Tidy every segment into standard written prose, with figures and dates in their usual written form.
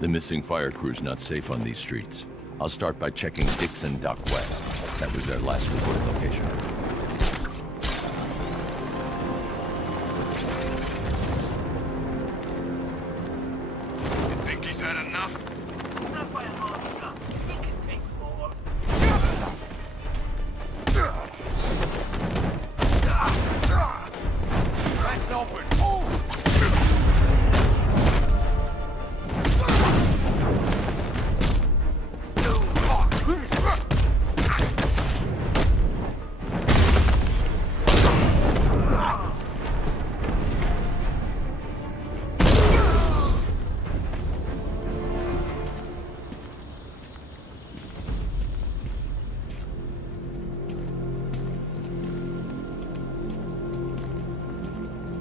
The missing fire crew's not safe on these streets. I'll start by checking Dixon Dock West. That was their last reported location. You think he's had enough? Not by a long shot. He can take more. That's open.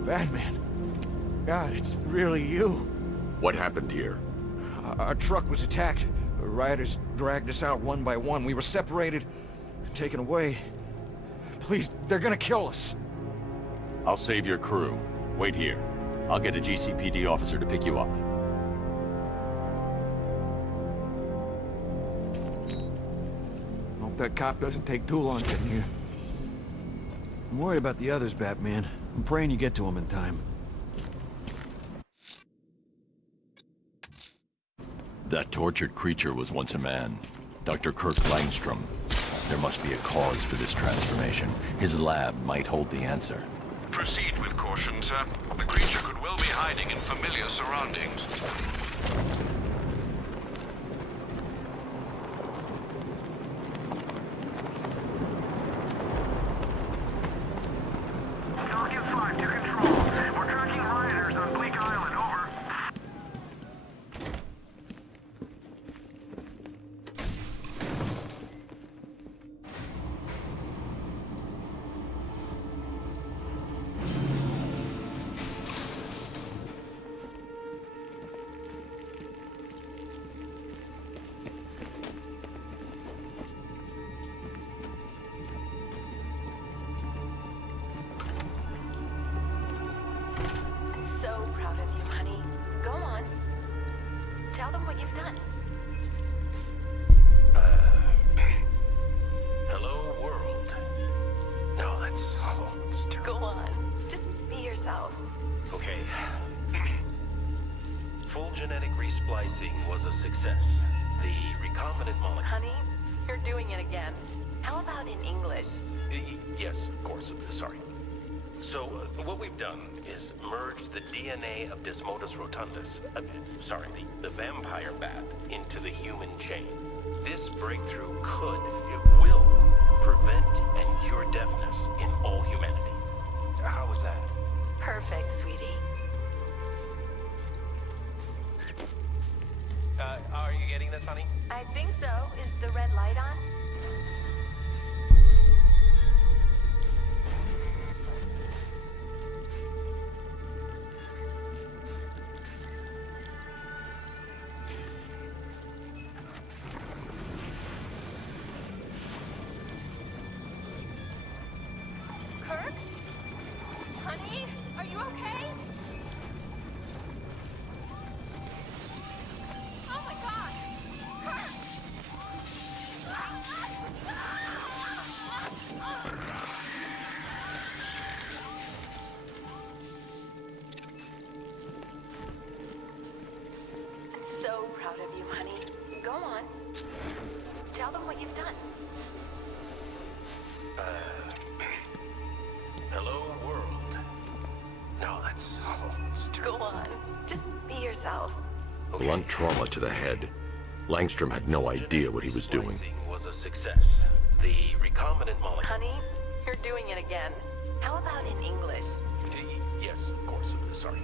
Batman. God, it's really you. What happened here? Our truck was attacked. The rioters dragged us out one by one. We were separated, taken away. Please, they're gonna kill us. I'll save your crew. Wait here. I'll get a GCPD officer to pick you up. Hope that cop doesn't take too long getting here. I'm worried about the others, Batman. I'm praying you get to them in time. That tortured creature was once a man. Dr. Kirk Langstrom. There must be a cause for this transformation. His lab might hold the answer. Proceed with caution, sir. The creature could well be hiding in familiar surroundings. Falcon 5 to control. We're tracking rioters on Bleak Island. Over. So proud of you, honey. Go on. Tell them what you've done. Hello, world. No, that's... Oh, it's Go terrible. on. Just be yourself. Okay. Full genetic resplicing was a success. The recombinant molecule... Honey, you're doing it again. How about in English? Yes, of course. Sorry. So, what we've done is merged the DNA of Desmodus rotundus, sorry, the vampire bat, into the human chain. This breakthrough it will, prevent and cure deafness in all humanity. How was that? Perfect, sweetie. Are you getting this, honey? I think so. Is the red light on? Kirk? Honey, are you okay? Oh my God! Kirk! I'm so proud of you, honey. Go on. Tell them what you've done. Hello, world. No, that's... Oh, it's terrible. Go on. Just be yourself. Okay. Blunt trauma to the head. Langstrom had no idea what he was doing. Splicing was a success. The recombinant molecule... Honey, you're doing it again. How about in English? Yes, of course. Sorry.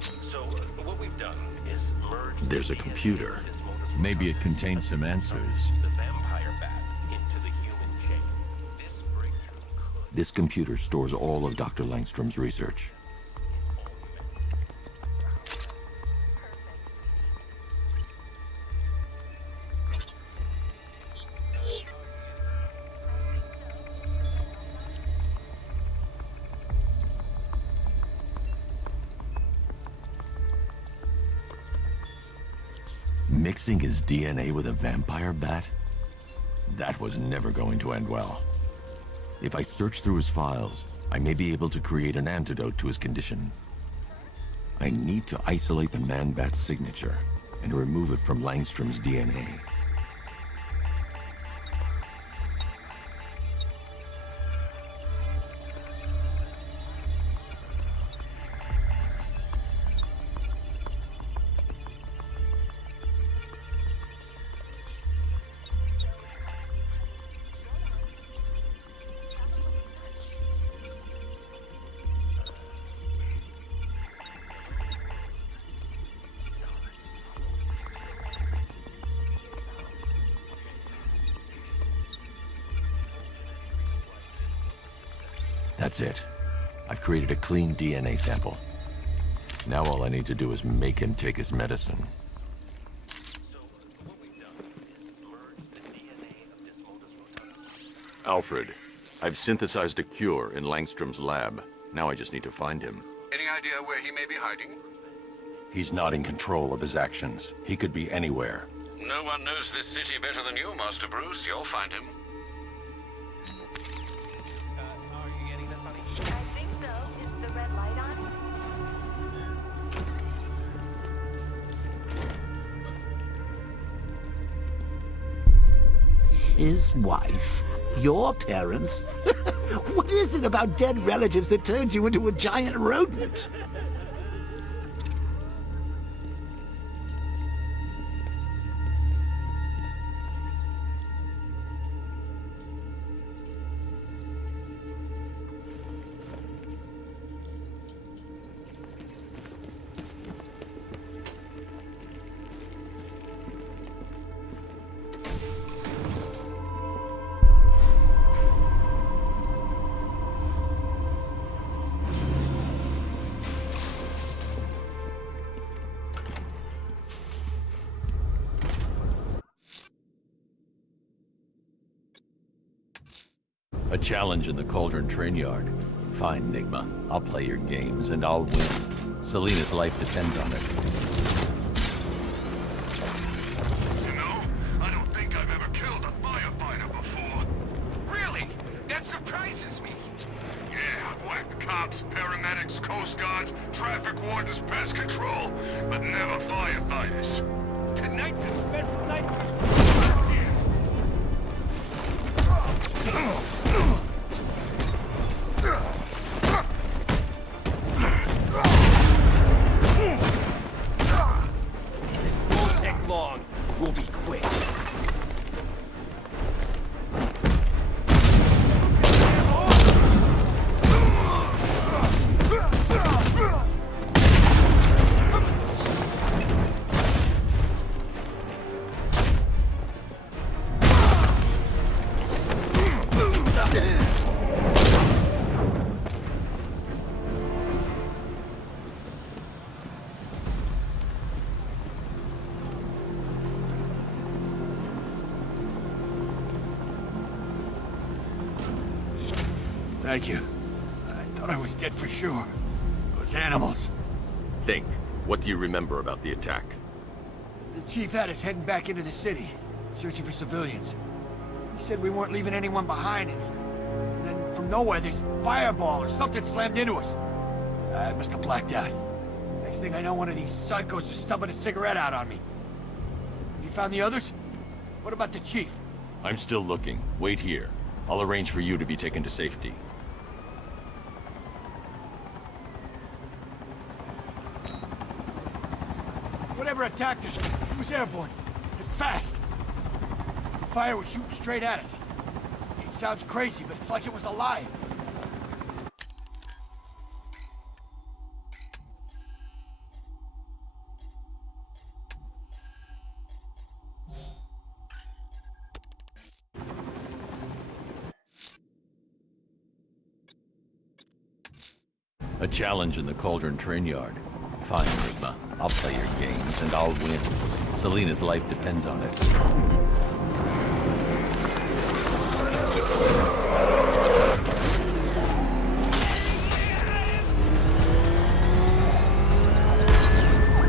So, what we've done is merged... There's a the computer. DNA of Desmodus Maybe it rotundus contains some answers. The vampire bat into the human chain. This breakthrough could... This computer stores all of Dr. Langstrom's research. Mixing his DNA with a vampire bat? That was never going to end well. If I search through his files, I may be able to create an antidote to his condition. I need to isolate the man-bat signature and remove it from Langstrom's DNA. That's it. I've created a clean DNA sample. Now all I need to do is make him take his medicine. So, what we've done is merge the DNA of Desmodus rotundus. Alfred, I've synthesized a cure in Langstrom's lab. Now I just need to find him. Any idea where he may be hiding? He's not in control of his actions. He could be anywhere. No one knows this city better than you, Master Bruce. You'll find him. Are you getting this, honey? I think so. Is the red light on? His wife? Your parents? What is it about dead relatives that turned you into a giant rodent? A challenge in the Cauldron train yard. Fine, Nigma. I'll play your games and I'll win. Selina's life depends on it. You know, I don't think I've ever killed a firefighter before. Really? That surprises me. Yeah, I've whacked cops, paramedics, coast guards, traffic wardens, pest control, but never firefighters. Tonight's a special night for... This won't take long. We'll be quick. Thank you. I thought I was dead for sure. Those animals. Think. What do you remember about the attack? The chief had us heading back into the city, searching for civilians. He said we weren't leaving anyone behind, and then from nowhere, this fireball or something slammed into us. I must have blacked out. Next thing I know, one of these psychos is stubbing a cigarette out on me. Have you found the others? What about the chief? I'm still looking. Wait here. I'll arrange for you to be taken to safety. Whatever attacked us, it was airborne, and fast. The fire was shooting straight at us. It sounds crazy, but it's like it was alive. A challenge in the Cauldron train yard. Fine, Nigma. I'll play your games and I'll win. Selina's life depends on it.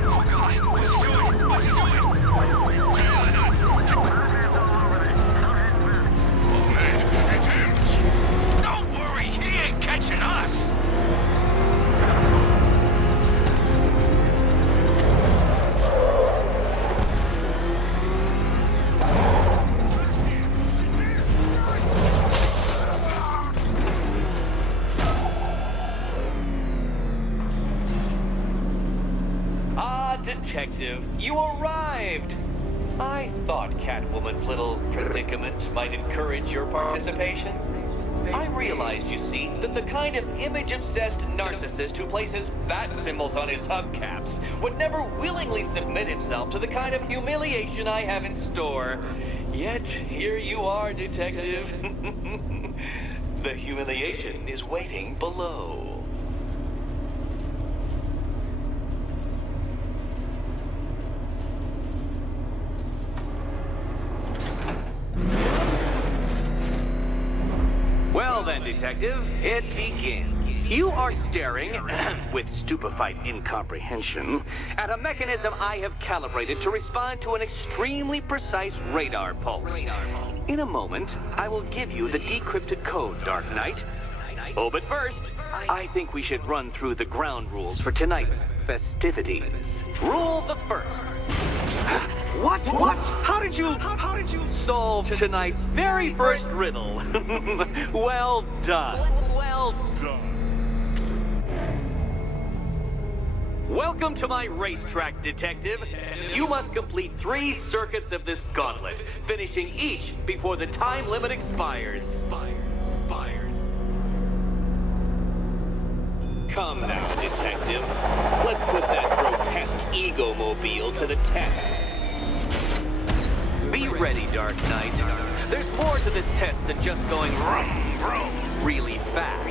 Oh God, what's he doing? What's he doing? Detective, you arrived! I thought Catwoman's little predicament might encourage your participation. I realized, you see, that the kind of image-obsessed narcissist who places bat symbols on his hubcaps would never willingly submit himself to the kind of humiliation I have in store. Yet, here you are, Detective. The humiliation is waiting below. Well then, Detective, it begins. You are staring, with stupefied incomprehension, at a mechanism I have calibrated to respond to an extremely precise radar pulse. In a moment, I will give you the decrypted code, Dark Knight. Oh, but first, I think we should run through the ground rules for tonight's festivities. Rule the first. What? How did you solve tonight's very first riddle? Well done. Well done. Welcome to my racetrack, Detective. You must complete 3 circuits of this gauntlet, finishing each before the time limit expires. Come now, Detective. Let's put that grotesque ego-mobile to the test. Be ready, Dark Knight. There's more to this test than just going vroom, vroom, really fast.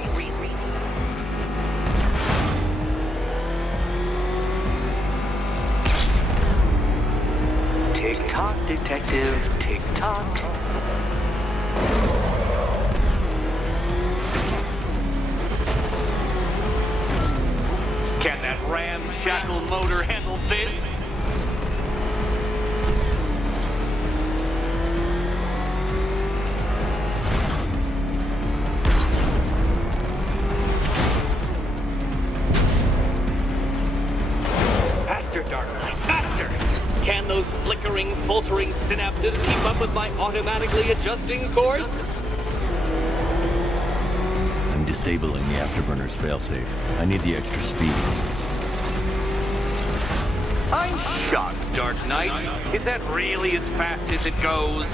Tick-tock, Detective, tick-tock. Can that ramshackle motor handle this? Faster, Dark Knight, faster! Can those flickering, faltering synapses keep up with my automatically adjusting course? I'm disabling the afterburner's failsafe. I need the extra speed. I'm shocked, Dark Knight. Is that really as fast as it goes?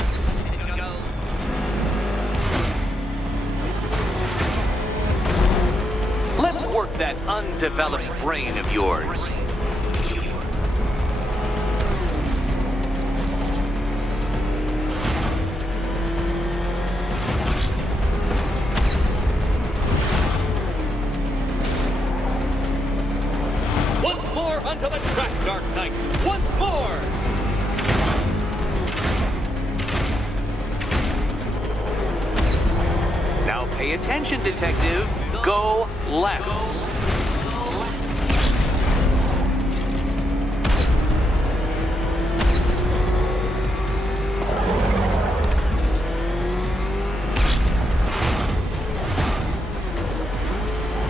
Let's work that undeveloped brain of yours. Once more onto the track, Dark Knight. Once more! Now pay attention, Detective. Go left.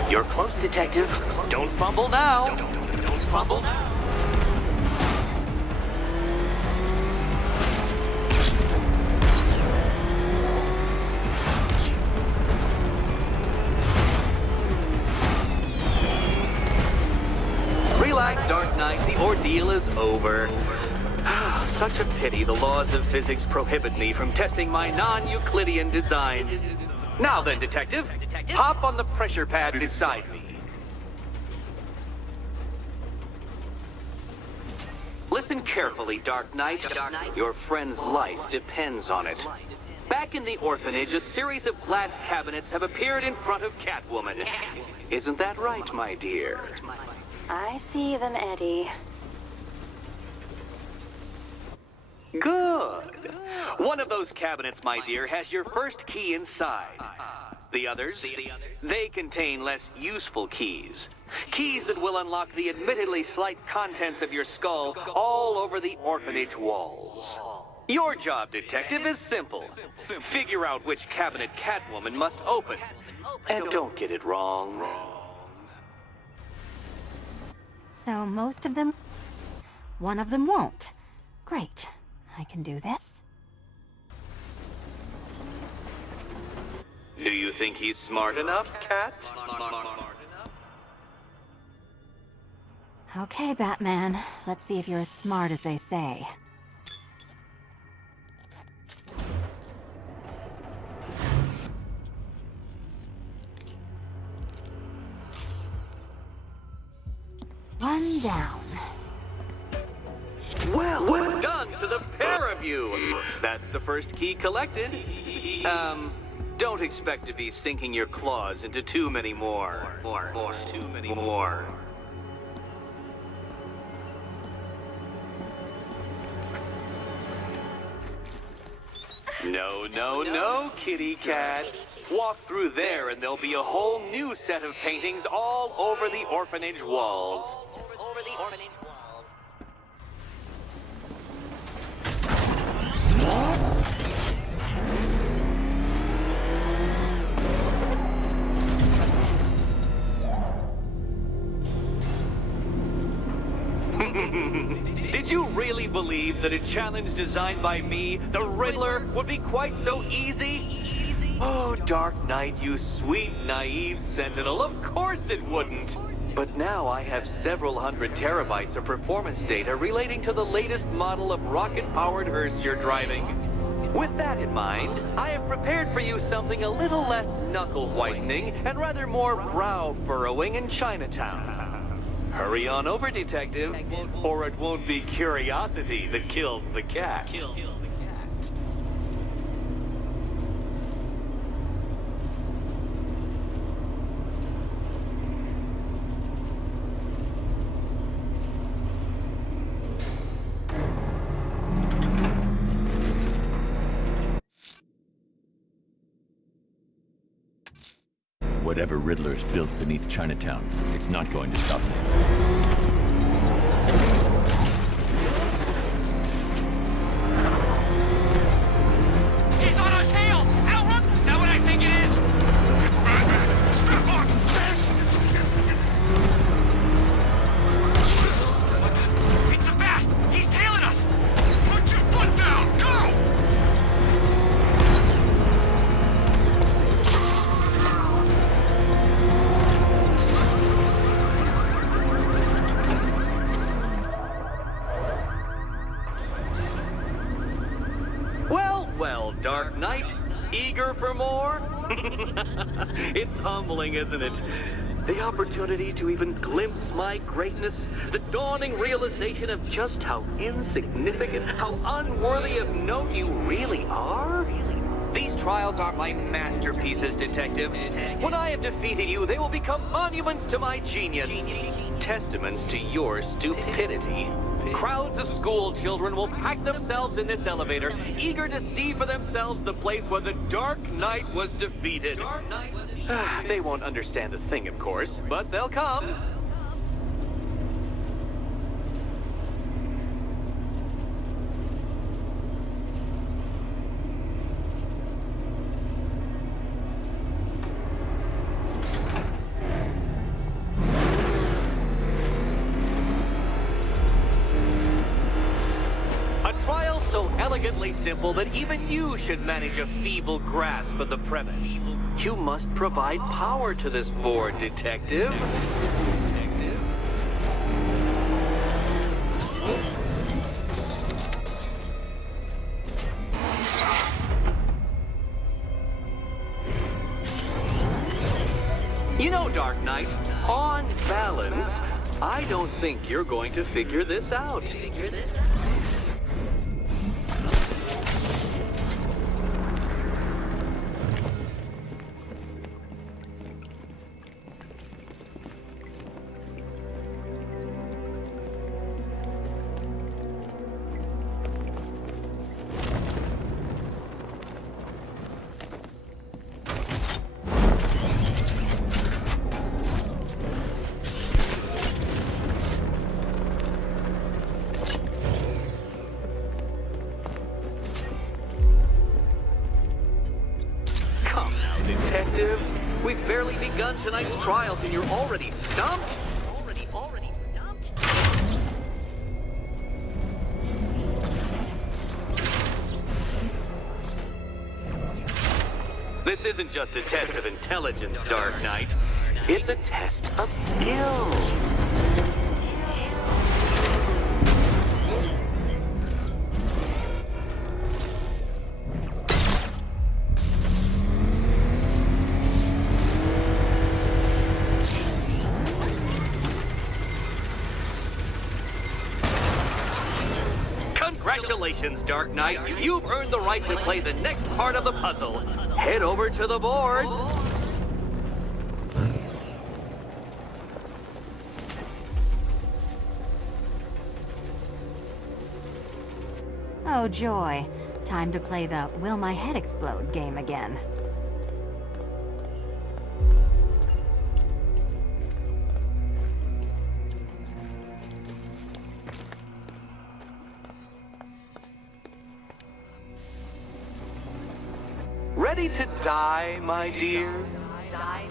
You're close, Detective. Don't fumble now. Don't fumble now. Relax, Dark Knight. The ordeal is over. Such a pity the laws of physics prohibit me from testing my non-Euclidean designs. Now then, Detective, hop on the pressure pad beside me. Listen carefully, Dark Knight. Your friend's life depends on it. Back in the orphanage, a series of glass cabinets have appeared in front of Catwoman. Isn't that right, my dear? I see them, Eddie. Good. One of those cabinets, my dear, has your first key inside. The others, they contain less useful keys. Keys that will unlock the admittedly slight contents of your skull all over the orphanage walls. Your job, Detective, is simple. Figure out which cabinet Catwoman must open. And don't get it wrong. So most of them? One of them won't. Great. I can do this. Do you think he's smart enough, Cat? Okay, Batman. Let's see if you're as smart as they say. One down. Well done to the pair of you! That's the first key collected. Don't expect to be sinking your claws into too many more. Too many more. No, kitty cat. Walk through there and there'll be a whole new set of paintings all over the orphanage walls. Did you really believe that a challenge designed by me, the Riddler, would be quite so easy? Oh, Dark Knight, you sweet, naive sentinel, of course it wouldn't! But now I have several hundred terabytes of performance data relating to the latest model of rocket-powered hearse you're driving. With that in mind, I have prepared for you something a little less knuckle-whitening and rather more brow-furrowing in Chinatown. Hurry on over, Detective, or it won't be curiosity that kills the cat. Whatever Riddler's built beneath Chinatown, it's not going to stop me. He's on our tail! Outrun! Is that what I think it is? It's Batman! Step up! What the? It's a bat! He's tailing us! Put your foot down! Go! Well, Dark Knight, eager for more? It's humbling, isn't it? The opportunity to even glimpse my greatness, the dawning realization of just how insignificant, how unworthy of note you really are? These trials are my masterpieces, Detective. When I have defeated you, they will become monuments to my genius, testaments to your stupidity. Crowds of school children will pack themselves in this elevator, eager to see for themselves the place where the Dark Knight was defeated. They won't understand a thing, of course, but they'll come. Elegantly simple that even you should manage a feeble grasp of the premise. You must provide power to this board, Detective. You know, Dark Knight, on balance, I don't think you're going to figure this out. We've barely begun tonight's trials and you're already stumped? Already stumped? This isn't just a test of intelligence, Dark Knight. It's a test of skill. Congratulations, Dark Knight. You've earned the right to play the next part of the puzzle. Head over to the board. Oh joy. Time to play the Will My Head Explode game again. Ready to die, my dear? Die.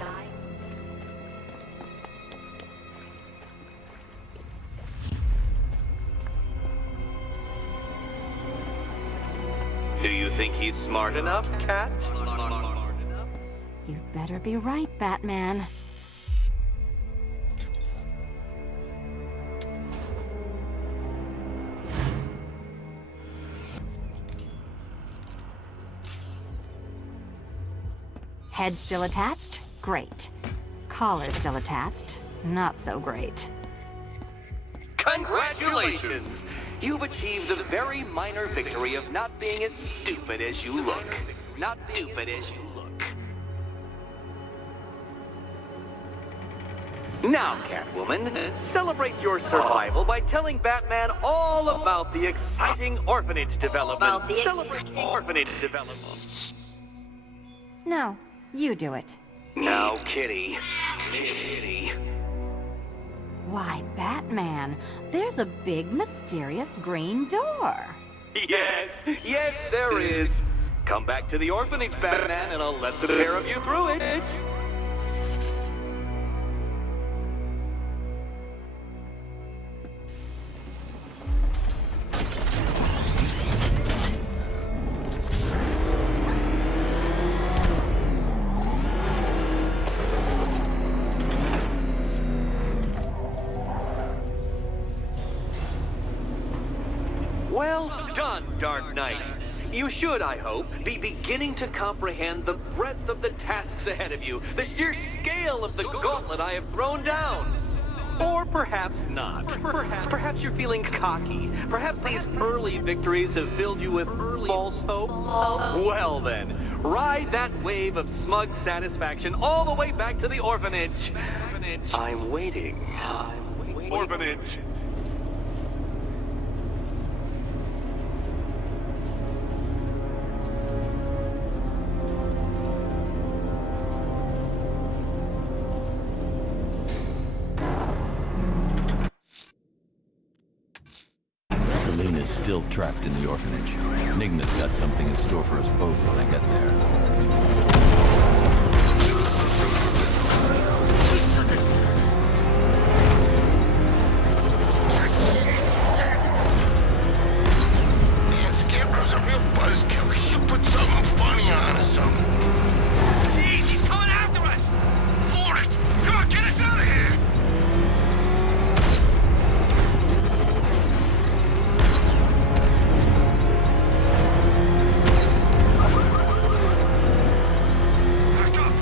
Do you think he's smart enough, Cat? You'd better be right, Batman. Head still attached? Great. Collar still attached? Not so great. Congratulations! You've achieved the very minor victory of not being as stupid as you look. Not stupid as you look. Now, Catwoman, celebrate your survival by telling Batman all about the exciting orphanage development. Celebrate orphanage development. No, you do it. Now, Kitty. Kitty. Why, Batman, there's a big, mysterious green door. Yes, there is. Come back to the orphanage, Batman, and I'll let the pair of you through it. Well done, Dark Knight. You should, I hope, be beginning to comprehend the breadth of the tasks ahead of you, the sheer scale of the gauntlet I have thrown down. Or perhaps not. Perhaps you're feeling cocky. Perhaps these early victories have filled you with false hope. Well then, ride that wave of smug satisfaction all the way back to the orphanage. I'm waiting. Orphanage. Selena's still trapped in the orphanage. Enigma's got something in store for us both when I get there. Man, Scarecrow's a real buzzkill. He should put something funny on or something. Jeez, he's coming after us! For it! Come on, get us out of here! Back up!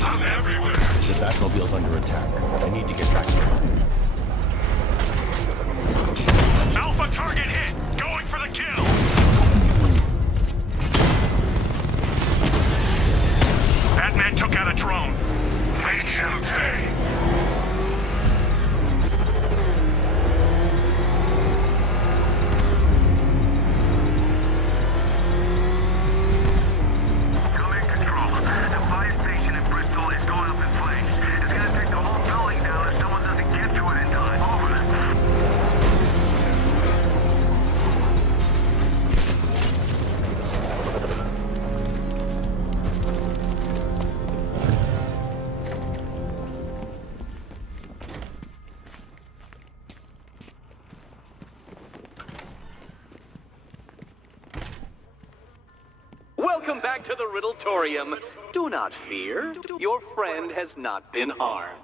I'm everywhere! The Batmobile's under attack. I need to get back there. Alpha target hit! Going for the kill! Batman took out a drone. Make him pay. Command control. The fire station in Bristol is going up in flames. It's gonna take the whole building down if someone doesn't get to it in time. Over. Welcome back to the Riddletorium. Do not fear. Your friend has not been harmed.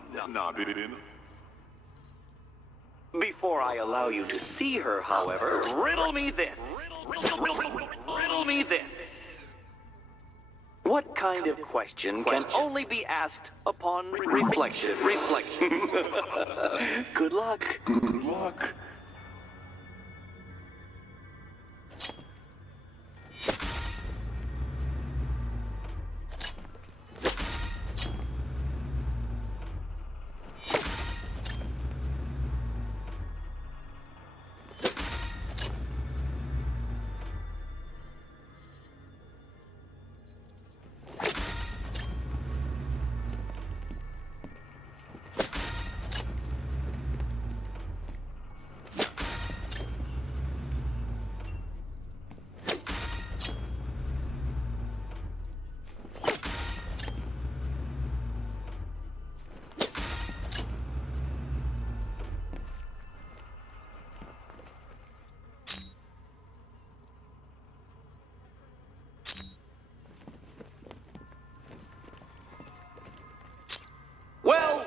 Before I allow you to see her, however, riddle me this. Riddle me this. What kind of question can only be asked upon reflection? Good luck. Good luck.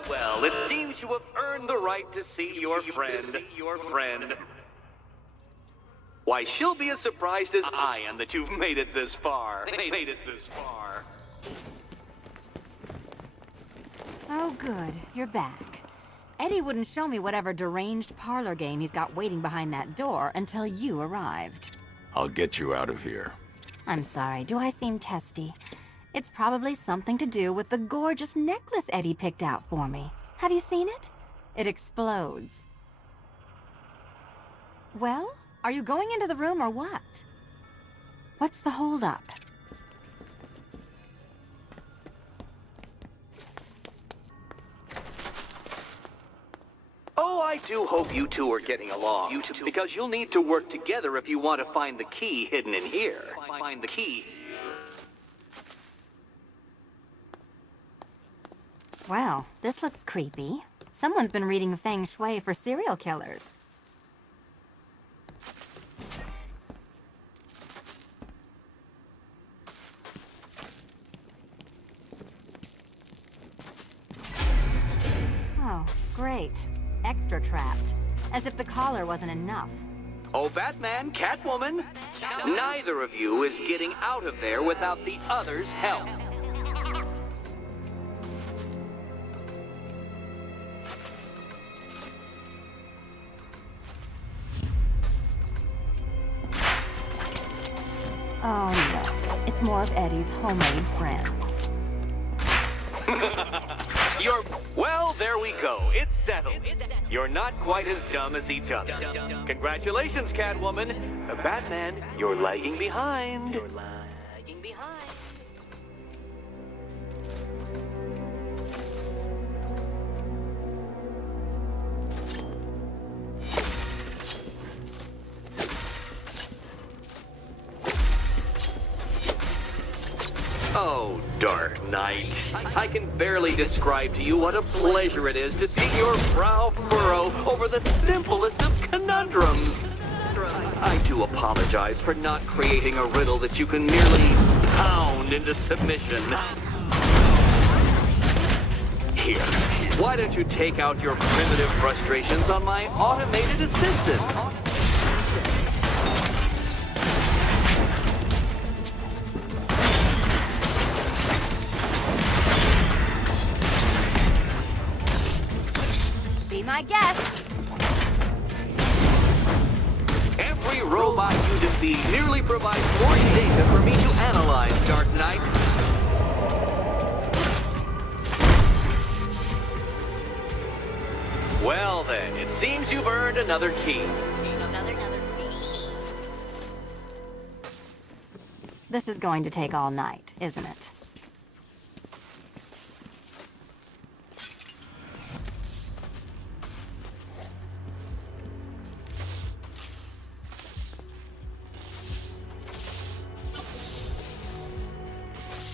Well, it seems you have earned the right to see your friend. Why, she'll be as surprised as I am that you've made it this far. Oh, good. You're back. Eddie wouldn't show me whatever deranged parlor game he's got waiting behind that door until you arrived. I'll get you out of here. I'm sorry, do I seem testy? It's probably something to do with the gorgeous necklace Eddie picked out for me. Have you seen it? It explodes. Well, are you going into the room or what? What's the holdup? Oh, I do hope you two are getting along. Because you'll need to work together if you want to find the key hidden in here. Find the key. Wow, this looks creepy. Someone's been reading feng shui for serial killers. Oh, great. Extra trapped. As if the collar wasn't enough. Oh, Batman, Catwoman, neither of you is getting out of there without the other's help. Oh no, it's more of Eddie's homemade friends. Well, there we go. It's settled. You're not quite as dumb as each other. Congratulations, Catwoman. Batman, you're lagging behind. Oh, Dark Knight. I can barely describe to you what a pleasure it is to see your brow furrow over the simplest of conundrums. I do apologize for not creating a riddle that you can merely pound into submission. Here, why don't you take out your primitive frustrations on my automated assistant? Be my guest. Every robot you defeat merely provides more data for me to analyze, Dark Knight. Well then, it seems you've earned another key. This is going to take all night, isn't it?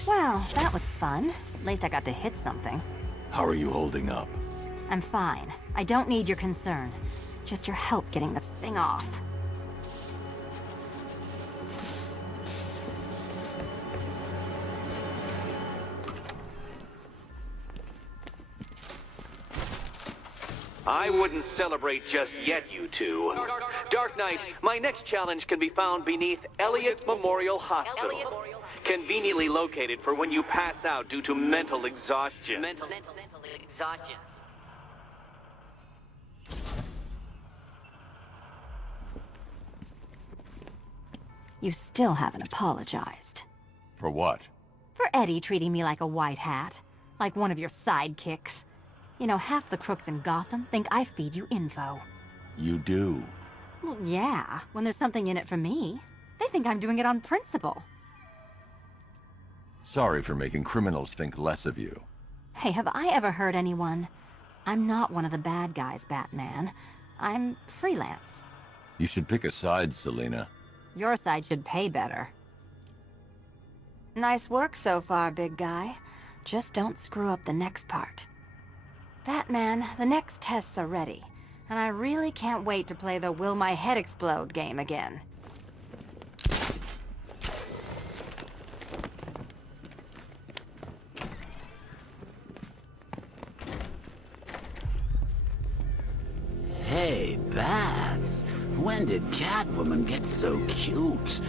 Well, that was fun. At least I got to hit something. How are you holding up? I'm fine. I don't need your concern. Just your help getting this thing off. I wouldn't celebrate just yet, you two. Dark Knight, my next challenge can be found beneath Elliott Memorial Hospital. Conveniently located for when you pass out due to mental exhaustion. Mental exhaustion. You still haven't apologized. For what? For Eddie treating me like a white hat. Like one of your sidekicks. You know, half the crooks in Gotham think I feed you info. You do. Well, yeah, when there's something in it for me. They think I'm doing it on principle. Sorry for making criminals think less of you. Hey, have I ever hurt anyone? I'm not one of the bad guys, Batman. I'm freelance. You should pick a side, Selina. Your side should pay better. Nice work so far, big guy. Just don't screw up the next part. Batman, the next tests are ready. And I really can't wait to play the Will My Head Explode game again. Hey, Bats. When did Catwoman get so cute?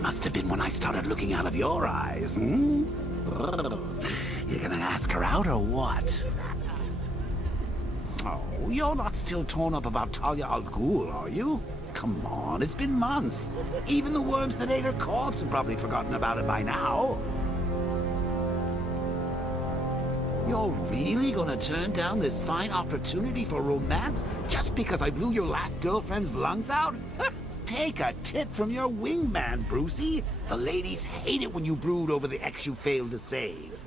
Must have been when I started looking out of your eyes, hmm? You gonna ask her out or what? Oh, you're not still torn up about Talia al Ghul, are you? Come on, it's been months. Even the worms that ate her corpse have probably forgotten about it by now. You're really gonna turn down this fine opportunity for romance just because I blew your last girlfriend's lungs out? Take a tip from your wingman, Brucey. The ladies hate it when you brood over the ex you failed to save.